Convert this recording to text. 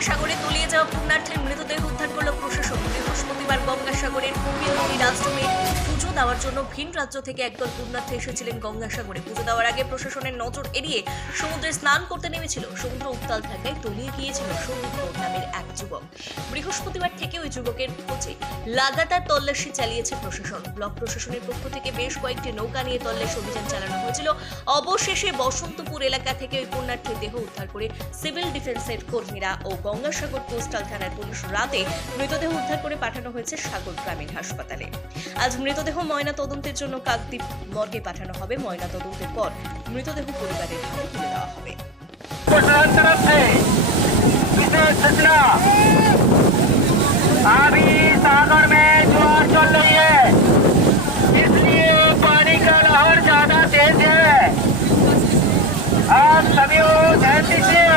গঙ্গাসাগরে তলিয়ে যাওয়া পুণ্যার্থীর মৃতদেহ উদ্ধার করল প্রশাসন। বৃহস্পতিবার গঙ্গাসাগরের কপিল নদীর আশ্রমে পুজো দেওয়ার জন্য ভিন রাজ্য থেকে একদল পুণ্যার্থী এসেছিলেন গঙ্গাসাগরে। পুজো দেওয়ার আগে প্রশাসনের নজর এড়িয়ে সমুদ্রে স্নান করতে নেমেছিল। সমুদ্র উত্তাল থাকায় তলিয়ে গিয়েছিল সৌরভ নামের এক যুবক। বৃহস্পতিবার থেকে ওই যুবকের খোঁজে লাগাতার তল্লাশি চালিয়েছে প্রশাসন। ব্লক প্রশাসনের পক্ষ থেকে বেশ কয়েকটি নৌকা নিয়ে তল্লাশি অভিযান চালানো হয়েছিল। অবশেষে বসন্তপুর এলাকা থেকে ওই পুণ্যার্থীর দেহ উদ্ধার করে সিভিল ডিফেন্সের কর্মীরা ও গঙ্গাসাগর কোস্টাল থানার পুলিশ রাতে মৃতদেহ উদ্ধার করে পাঠানো হয়েছে সাগর গ্রামীণ হাসপাতালে। আজ মৃতদেহ ময়না তদন্তের জন্য কাকদ্বীপ মর্গে পাঠানো হবে। ময়না তদন্তের পর মৃতদেহ পরিবারের হাতে তুলে দেওয়া হবে। अभी सागर में ज्वार चल रही है, इसलिए पानी का लहर ज्यादा तेज है। आप सभी ध्यान दीजिए।